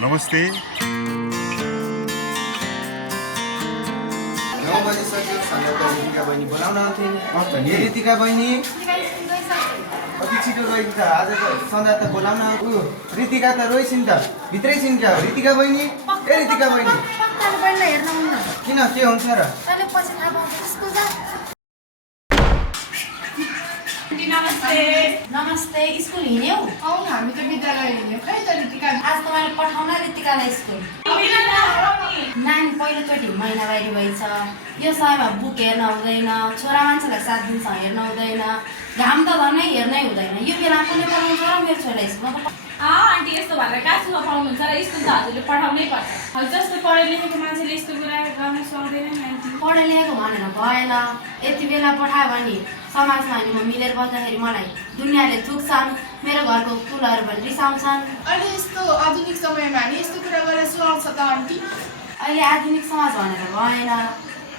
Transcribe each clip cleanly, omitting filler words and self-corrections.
नमस्ते। 9 बजिसक्यो सन्ध्या रितिका बहिनी बोलाउन आउँथे रितिका बहिनी कति छिटो गयो त आज त सन्ध्या त बोलाउन रितिका त रोइसिन् त भित्रै छिन् क्या रितिका बहिनी ए रितिका बहिनी किन के हुन्छ र नमस्ते स्कुल हिँड्यौ? हामी त विद्यालय हिँड्यौँ खै त रितिका आज तपाईँले पठाउन रितिकालाई स्कुल। नानी पहिलोचोटि महिनावारी भएछ, यो समयमा बुक हेर्न हुँदैन, छोरा मान्छेलाई 7 दिनसम्म हेर्न हुँदैन, घाम त झनै हेर्नै हुँदैन। यो बेला कुनै पढाउँछ र मेरो छोरालाई स्कुलमा आन्टी यस्तो भएर कहाँ स्कुलमा पढाउनुहुन्छ र स्कुल त हजुरले पठाउनै पर्छ। हजुर जस्तो पढे लेखेको मान्छेले यस्तो कुरा गर्न सक्दैन नि आन्टी। पढे लेखेको भनेर भएन, यति बेला पठायो भने समाजमा अनि म मिलेर बस्दाखेरि मलाई दुनियाँले थुक्छन्, मेरो घरको कुलहरू पनि रिसाउँछन्। अहिले यस्तो आधुनिक समयमा हामी यस्तो कुरा गरेर सुहाउँछ त आन्टी। अहिले आधुनिक समाज भनेर भएन।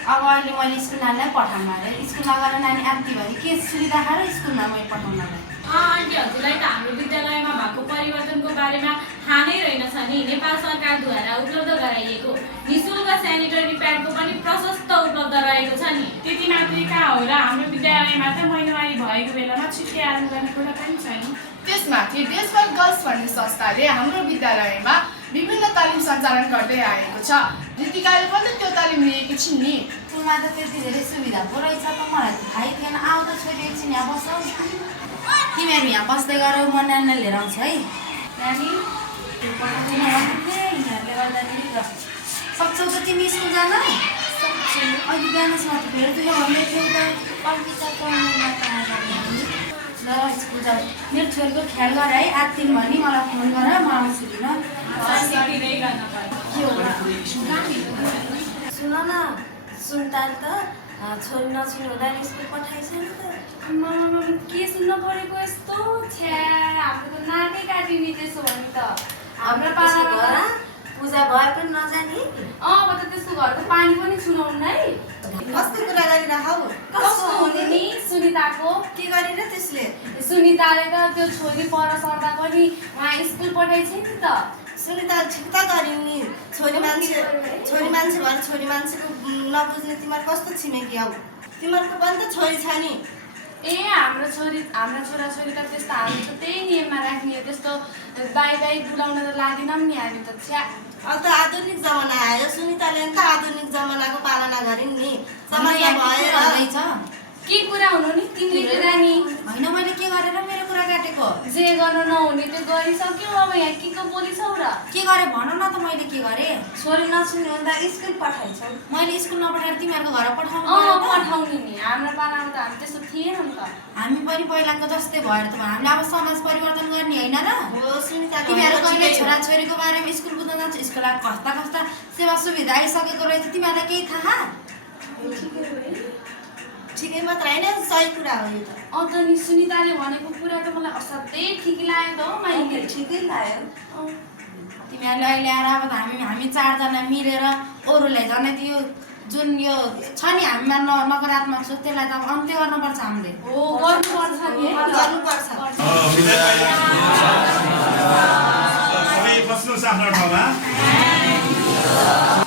अब अहिले मैले स्कुल नानीलाई पठाउनु अरे, स्कुल नगएर नानी आन्टी भने के सुविधा खाएर स्कुलमा मैले पठाउनलाई। आन्टी हजुरलाई त हाम्रो विद्यालयमा भएको परिवर्तनको बारेमा थाहा नै रहेनछ नि। नेपाल सरकारद्वारा उपलब्ध गराइएको निःशुल्क सेनिटरी प्याडको पनि प्रशस्त उपलब्ध रहेको छ नि। त्यति मात्रै कहाँ हो र, हाम्रो विद्यालयमा त महिनावारी भएको बेलामा छुट्टी आराम गर्ने कुरा पनि छैन। त्यसमाथि देशभर गर्ल्स भन्ने संस्थाले हाम्रो विद्यालयमा विभिन्न तालिम सञ्चालन गर्दै आएको छ। रितिकाले पनि त्यो तालिम लिएकी छिन् नि। स्कुलमा त त्यति धेरै सुविधा पो रहेछ त मलाई थाहै थिएन। आऊ त छोरी एकछिन यहाँ बसौ, तिमीहरू यहाँ बस्दै गर, म नानीलाई लिएर आउँछु है। नानी पठाउँदैन भन्नुहुन्थ्यो यिनीहरूले गर्दाखेरि त। सक्छौ त तिमी स्कुल जान? अहिले बिहानसम्म त फेरि दुःख भन्दै थियौ त। ल स्कुल जाऊ, मेरो छोरीको ख्याल गर है। आत्तिन भने मलाई फोन गर, म आउँछु लिन। सुन न, सुन्ताल त छोरी नछुनु हुँदैन स्कुल पठाइछ नि त। के सुन्न परेको यस्तो छ्या, हाम्रो त नाकै काटिने त्यसो भने त। हाम्रो पालामा पूजा भए पनि नजाने। अब त त्यसको घर त पानी पनि छुनाउनु नै। कस्तो कुरा गरिराखौ? कस्तो हुने नि सुनिताको? के गरेर त्यसले? सुनिताले त त्यो छोरी पर सर्दा पनि उहाँ स्कुल पठाइछ नि त। सुनिता ठिक त गरिन् नि। छोरी मान्छे भएर छोरी मान्छेको नबुझ्ने तिमीहरू कस्तो छिमेकी हौ? तिमीहरूको पनि त छोरी छ नि। हाम्रो छोराछोरी त त्यस्तो हामी त त्यही नियममा राख्ने हो। त्यस्तो बाई बुलाउन त लाँदैनौँ नि हामी त। छ्या, अब त आधुनिक जमाना आयो। सुनिताले नि त आधुनिक जमानाको पालना गरिन् नि। समाजमा भएर के कुरा हुनु नि तिमीले कुरा नि? होइन, मैले के गरेर मेरो कुरा काटेको? जे गर्न नहुने त्यो गरिसक्यौ। अब यहाँ के को बोलिछौ र? के गरेँ भन न त, मैले के गरेँ? छोरी नछुने हुँदा स्कुल पठाइछौ। मैले स्कुल नपठाएर तिमीहरूको घर पठाउनु? पठाउने नि। हाम्रो पालामा त हामी त्यस्तो थिएन नि त। हामी पनि पहिलाको जस्तै भएर त हामीले अब समाज परिवर्तन गर्ने होइन र? हो सुनिता, तिमीहरू कहिले छोराछोरीको बारेमा स्कुल कुद्न जान्छ? स्कुल कस्ता कस्ता सेवा सुविधा आइसकेको रहेछ, तिमीहरूलाई केही थाहा? ठिकै मात्र होइन, सही कुरा हो यो त। अन्त नि सुनिताले भनेको कुरा त मलाई असाध्यै ठिक लाग्यो त हौ। मैले ठिकै लाग्यो। तिमीहरूले अहिले आएर अब त हामी 4 जना मिलेर अरूलाई झन् यो जुन यो छ नि हामीमा नकारात्मक सोच त्यसलाई त अब अन्त्य गर्नुपर्छ हामीले। हो, गर्नुपर्छ नि। गर्नुपर्छ। सबै बस्नुहोस् आफ्नो ठाउँमा।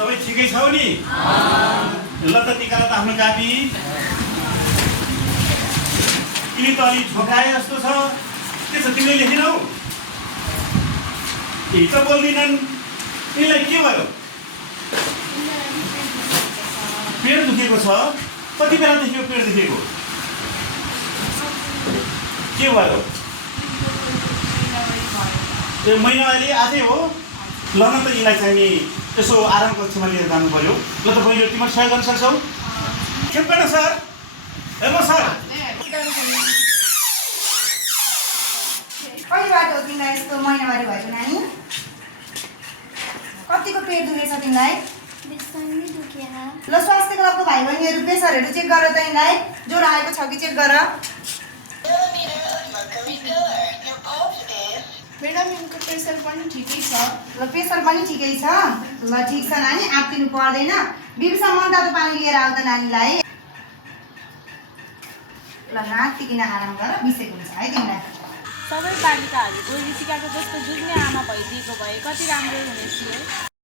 सबै ठिकै छौ नि? ल त निकाल त आफ्नो कापी। किन त अलि ठोकाए जस्तो छ? के छ तिमीले लेखेनौ? केही त बोल्दिनन्। यिनीलाई के भयो? पेट दुखेको छ? कति बेलादेखि यो पेट दुखेको? के भयो? त्यो महिनावारी आजै हो? ल न त यिनीलाई चाहिँ नि यसो आराम कक्षमा लिएर जानु पर्यो। ल त बहिनी तिमीहरू सहयोग गर्न सक्छौ? खेप्दैन सर? ए म सर कहिलेबाट हो तिमीलाई यस्तो महिनावारी भएको नानी? कतिको पेट दुखेछ तिमीलाई? ल स्वास्थ्य क्लबको भाइ बहिनीहरू प्रेसरहरू चेक गर त यिनलाई। ज्वरो आएको छ कि चेक गर। म्याडम यिनको प्रेसर पनि ठिकै छ। ल प्रेसर पनि ठिकै छ। ल ठिक छ नानी, आत्तिनु पर्दैन। बिबिसा मनतातो पानी लिएर आऊ त नानीलाई। ल नातिकिन आराम गर, बिसेको हुन्छ है तिमीलाई। सबै बालिकाहरूको ऋतिकाको जस्तो जुझ्ने आमा भइदिएको भए कति राम्रो हुने थियो।